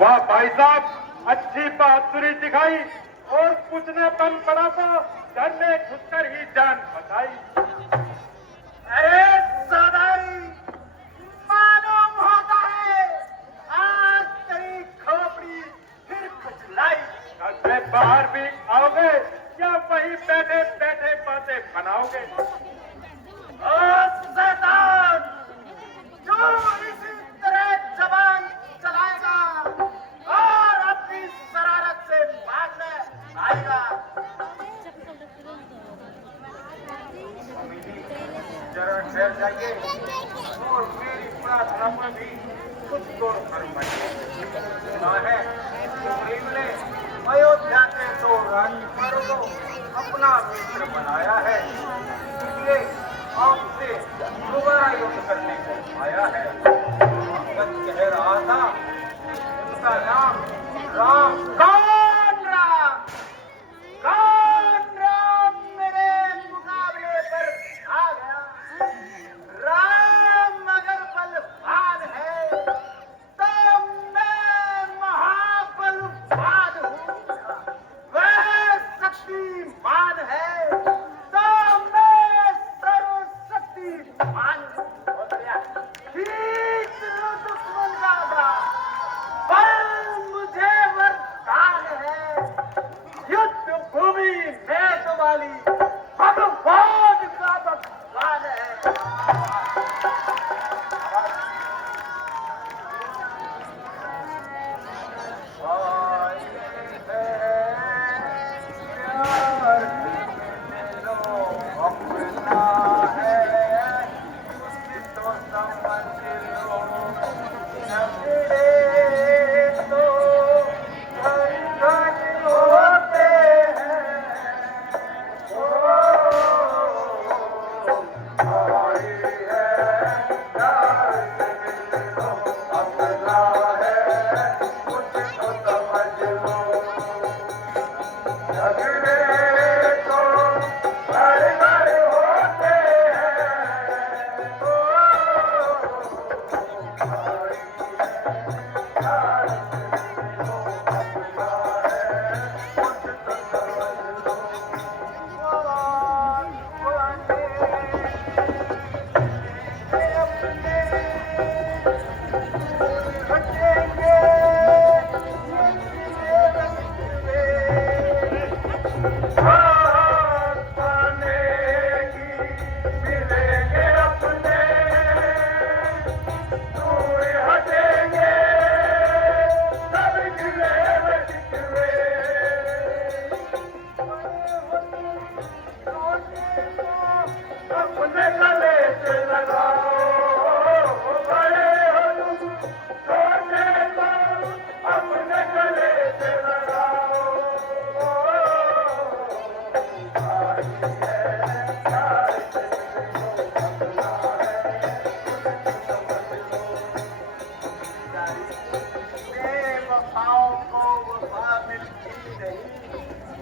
वाह भाई साहब, अच्छी बहादुरी दिखाई और कुछ न बन पड़ा तो घर में घुसकर ही जान बचाई। अरे सदाई, मालूम होता है आज तेरी खोपड़ी फिर कुचलाई। घर से बाहर भी आओगे या वहीं बैठे बैठे बातें बनाओगे? ओ शैतान, जो इसी तरह जबान चलाएगा और अपनी शरारत से भागने आएगा। जरा ठहर जाइए और मेरी प्रार्थना पर भी कुछ गौर फरमाइए। सुना है सुग्रीव ने अयोध्या के 2 राजकुमारों को अपना मित्र बनाया है, इसलिए आपसे दोबारा युद्ध करने को आया है। अंगद कह रहा था उनका नाम राम। कौन राम? कौन राम मेरे मुकाबले पर आ गया? राम अगर बलवान है तो मैं महाबलवान हूँ। वह शक्तिमान है तो मैं सर्वशक्तिमान हूँ। खींच लो दुश्मन का बाण, पर मुझे वरदान है युद्ध भूमि में तुम्हारी भगवान का भगवान है।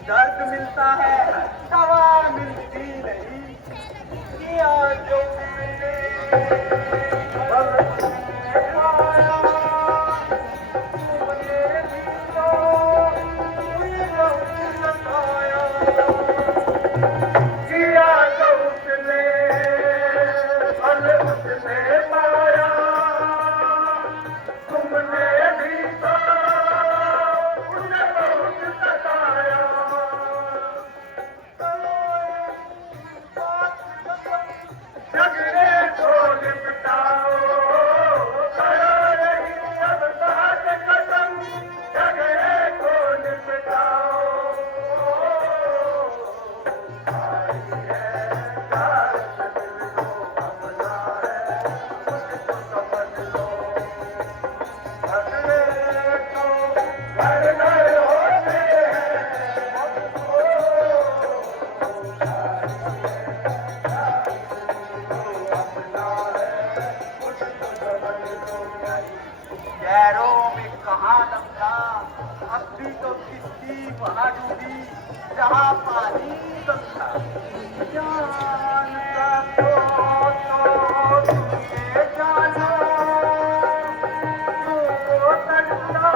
दर्द मिलता है, दवा मिलती नहीं। किया जो मैंने तुमने भी तो मुझे बहुत सताया। किया जो उसने फल उसने पाया, तुमने भी तो उसे बहुत सताया। झगड़े को निपटाओ, करो नहीं अब बात खत्म। झगड़े को निपटाओ, भाई है प्यार से दिल को अपना है, मुझको समझ लो। झगड़े तो घर घर होते पैरों में कहाँ लपटा, अब भी तो किसकी वहाँ डूबी जहाँ पानी कम था। जान का तो तुझे जाना, तो तड़पा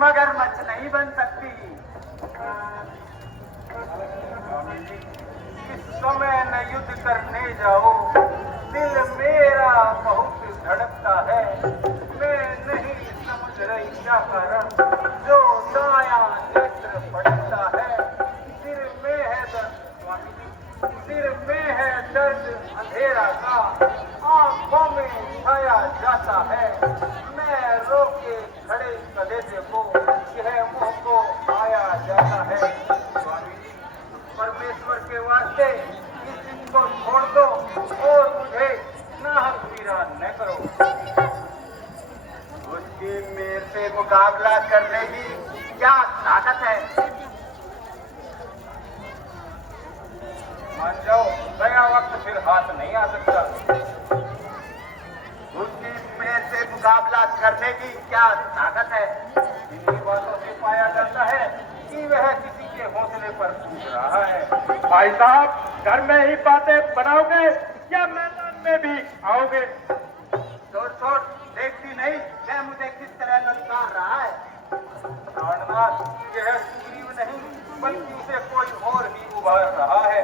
मगरमच्छ नहीं बन सकती। इस समय न युद्ध करने जाओ, दिल मेरा बहुत धड़कता है। मैं नहीं समझ रही क्या कारण जो दाया नेत्र फटकता है। सिर में है दर्द स्वामी जी, सिर में है दर्द अंधेरा का, आंखों में छाया जाता है। मैं रोके खड़े कलेजे को यह मुंह को आया जाता है। स्वामी जी, परमेश्वर के वास्ते इस दिन को छोड़ दो और मुझे नाहक वीरान न करो। उसकी मेरे से मुकाबला करने की क्या ताकत है? मान जाओ गया वक्त फिर हाथ नहीं आ सकता। उसकी मेरे से मुकाबला करने की क्या ताकत है? इन्हीं बातों से पाया जाता है कि वह किसी के हौसले पर कूद रहा है। भाई साहब, घर में ही बातें बनाओगे या मैदान में भी आओगे? छोड़, देखती नहीं मैं मुझे किस तरह ललकार रहा है। प्राणनाथ, यह सुग्रीव नहीं बल्कि उसे कोई और भी उभार रहा है।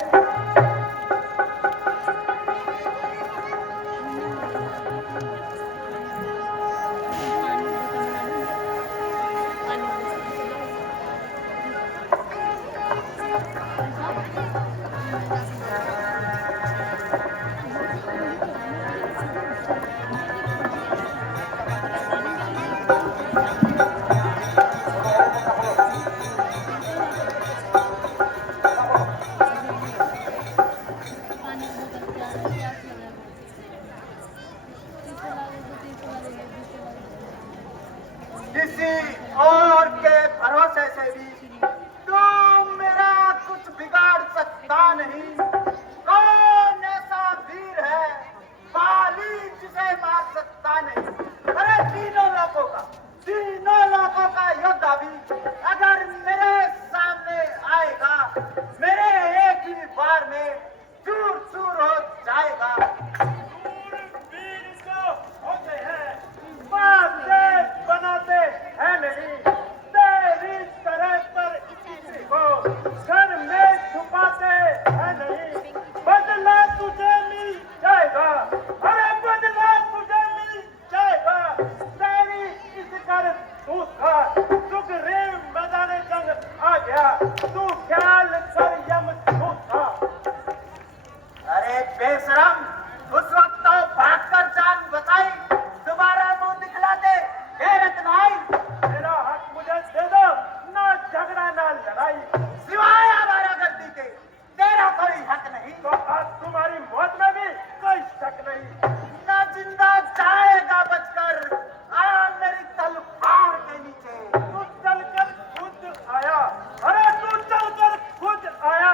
किसी और के भरोसे से भी तो मेरा कुछ बिगाड़ सकता नहीं। कौन ऐसा वीर है बाली जिसे मार सकता नहीं? अरे तीनों लोगों का योद्धा भी अगर मेरे सामने आएगा, मेरे एक ही बार में चूर चूर हो जाएगा। बनाते हैं नहीं, तेरी तरह पर किसी को घर में छुपाते हैं नहीं। बदला तुझे मिल जाएगा, अरे बदला तुझे मिल जाएगा। तेरी इस कर दूसरा सुग्रीव मैदान जंग आ गया, तू ख्याल कर यम दूसरा। अरे बेशरम, उस वक्त तो भागकर जान बचाई, दोबारा मुंह दिखलाते गैरत नहीं। मेरा हक मुझे दे दो, ना झगड़ा ना लड़ाई। सिवाय आवारागर्दी के तेरा कोई हक नहीं। तो आज तुम्हारी मौत में भी कोई शक नहीं। ना जिंदा जाएगा बचकर, आ मेरी तलवार के नीचे। तू चलकर खुद आया, अरे तू चलकर खुद आया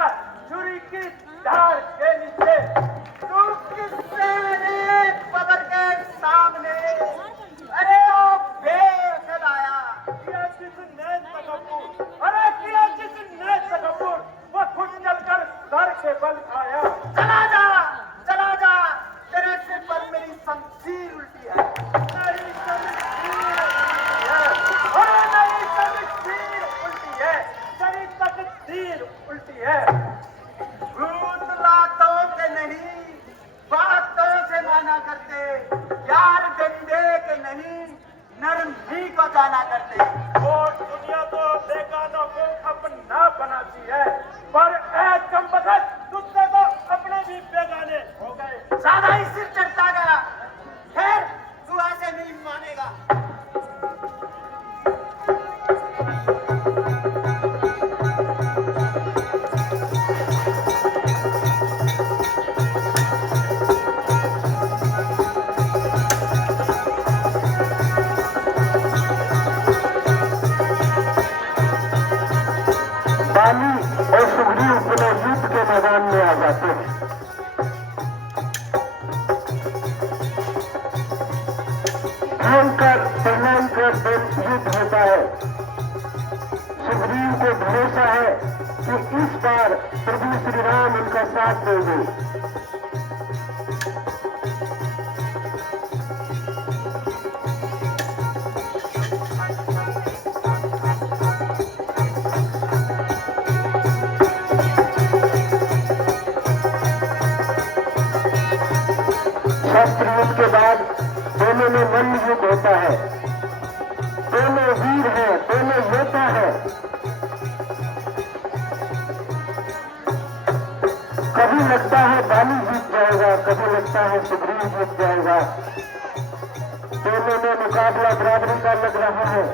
छुरी की धार के नीचे। तू किससे पबर के सामने, अरे ओ बेअक्ल आया। किया जिसने तकब्बुर, अरे किया जिसने तकब्बुर, वो खुद चलकर सर के बल आया। चला जा, तेरे सिर पर मेरी शमशीर उल्टी है। मेरी शमशीर उल्टी है, अरे मेरी शमशीर उल्टी है, तेरी तकदीर उल्टी है। भूत लातों के नहीं बातों से माना करते, यार डंडे के नहीं नरमी को जाना करते। और दुनिया तो बेगानों को अपना बनाती है, पर ऐ कमबख्त तुझसे तो अपने भी बेगाने हो गए। ज्यादा ही सिर चढ़ता गया, खैर तू ऐसे नहीं मानेगा। बाली और सुग्रीव पुनः युद्ध के मैदान में आ जाते हैं। भयंकर भयंकर युद्ध होता है। सुग्रीव को भरोसा है कि इस बार प्रभु श्री राम उनका साथ देंगे। कभी लगता है बाली जीत जाएगा, कभी लगता है सुग्रीव जीत जाएगा। दोनों में मुकाबला बराबरी का लग रहा है।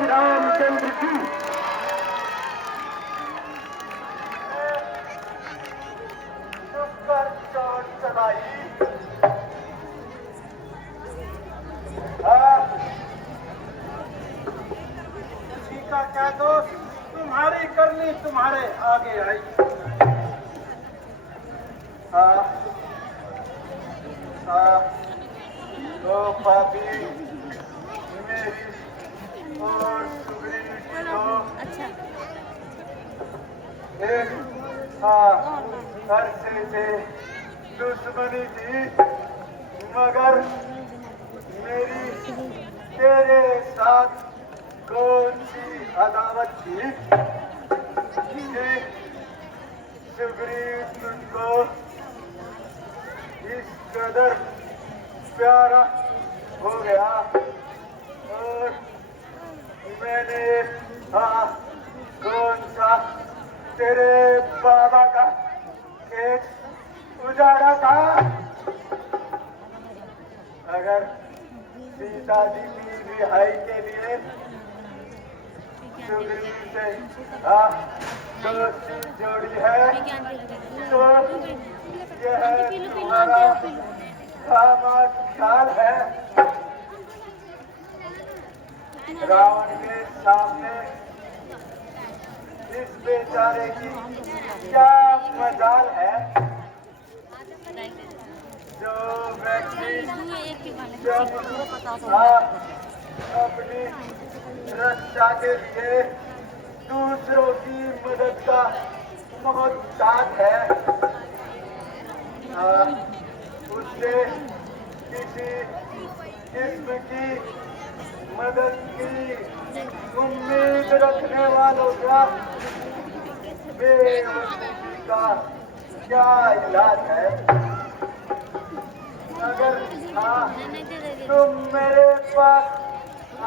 रामचंद्र जी चुपकर चोट चलाई। किसी का क्या दोष, तुम्हारी करनी तुम्हारे आगे आई। तो पापी मेरी और सुग्रीव की तो एक अरसे से दुश्मनी थी, मगर मेरी तेरे साथ कौन सी अदावत थी कि सुग्रीव तुझको इस कदर प्यारा हो गया। और मैंने कौन सा तेरे बाबा का खेत उजाड़ा था। अगर सीता जी की रिहाई के लिए सुग्रीव से दोस्ती जोड़ी है तो यह तुम्हारा खामोश ख्याल है। रावण के सामने इस बेचारे की क्या मजाल है। जो व्यक्ति जब अपनी रक्षा के लिए दूसरों की मदद का मोहताज है, उससे किसी किस्म की मदद की उम्मीद रखने वालों का बेवकूफी का क्या इलाज है। अगर तुम मेरे पास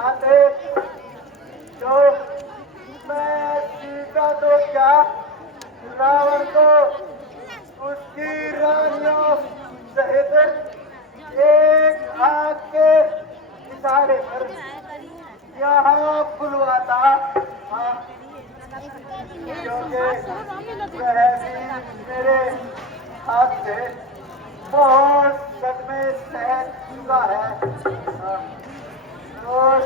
आते तो मैं सीता तो क्या रावण को उसकी रानियों सहित एक आग के इशारे पर यहाँ बुलवाता, क्योंकि वह भी मेरे हाथ से बहुत सदमे सह चुका है। रोज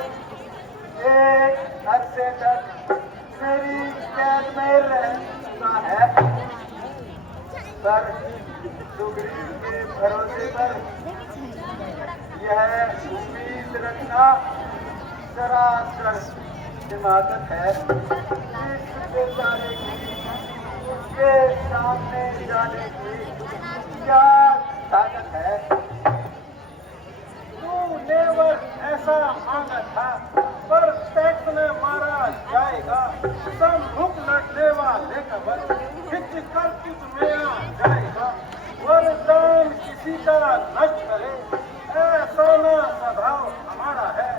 एक अरसे तक मेरी कैद में रह चुका है, पर सुग्रीव के भरोसे पर यह उम्मीद रखना सरासर हिमाकत है। इस बेचारे की उसके सामने जाने की क्या ताकत है। तूने वह ऐसा मांगा था, पर टैक्स में मारा जाएगा। सम्मुख लड़नेवा लेकर खिंच कर तुझ में आ जाएगा। वरदान किसी का नष्ट करे, ऐसा न स्वभाव हमारा है।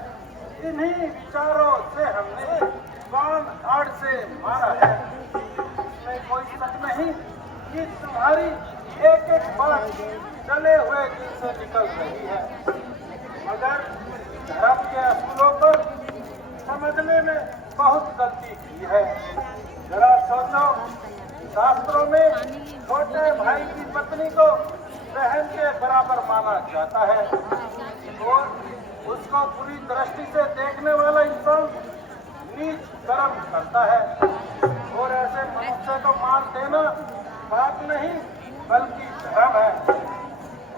इन्हीं विचारों से हमने बाण आड़ से मारा है। इसमें कोई शक नहीं कि तुम्हारी एक एक बात चले हुए दिल से निकल रही है, मगर धर्म के असूलों पर समझने में बहुत गलती की है। जरा सोचो, शास्त्रों में छोटे भाई की पत्नी को बहन के बराबर माना जाता है और उसको पूरी दृष्टि से देखने वाला इंसान नीच कर्म करता है। और ऐसे मनुष्य को मार देना पाप नहीं बल्कि धर्म है।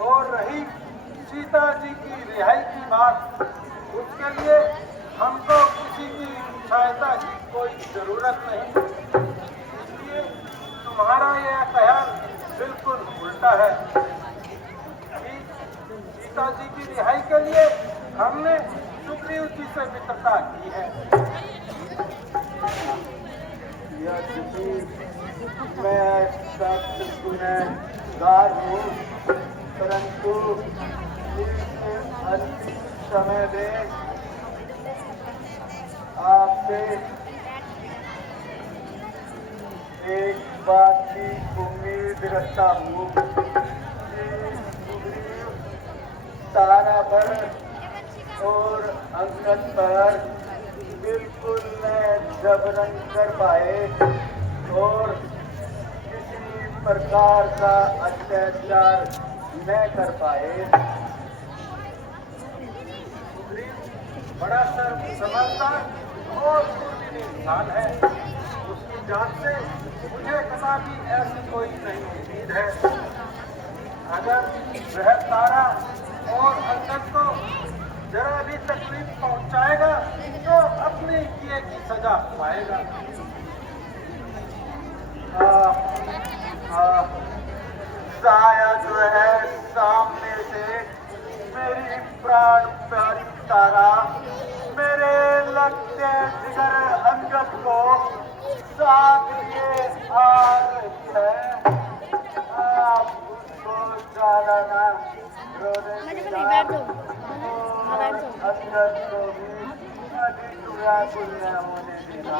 और रही सीता जी की रिहाई की बात, उसके लिए हमको किसी की सहायता की कोई जरूरत नहीं। इसलिए तुम्हारा यह ख्याल बिल्कुल उल्टा है कि सीता जी की रिहाई के लिए हमने सुग्रीव जी से मित्रता की है। यद्यपि मैं सख्त गुनहगार हूँ, परंतु इस अंतिम समय में आपसे एक बात की उम्मीद रखता हूँ कि सुग्रीव तारा पर और अंगद पर बिल्कुल न जबरन कर पाए और किसी प्रकार का अत्याचार न कर पाए। सुग्रीव बड़ा समझदार और सूरवीर इंसान है। उसकी जान से मुझे कदापि ऐसी कोई नहीं उम्मीद है। अगर वह तारा और अंगद को जरा भी तकलीफ पहुंचाएगा तो अपने किए की सजा पाएगा। शायद वह सामने से मेरी प्राण प्यारी तारा मेरे लगते जिगर अंगद को साथ लिए आ रही है। आप उसको ज्यादा ना रोने देना और अंगद को भी अधिक व्याकुल न होने देना।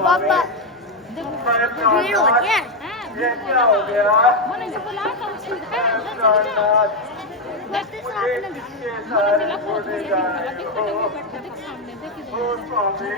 पापा भीड़ हो गया ये क्या हो गया? मैंने जो बोला था उसको ओ स्वामी,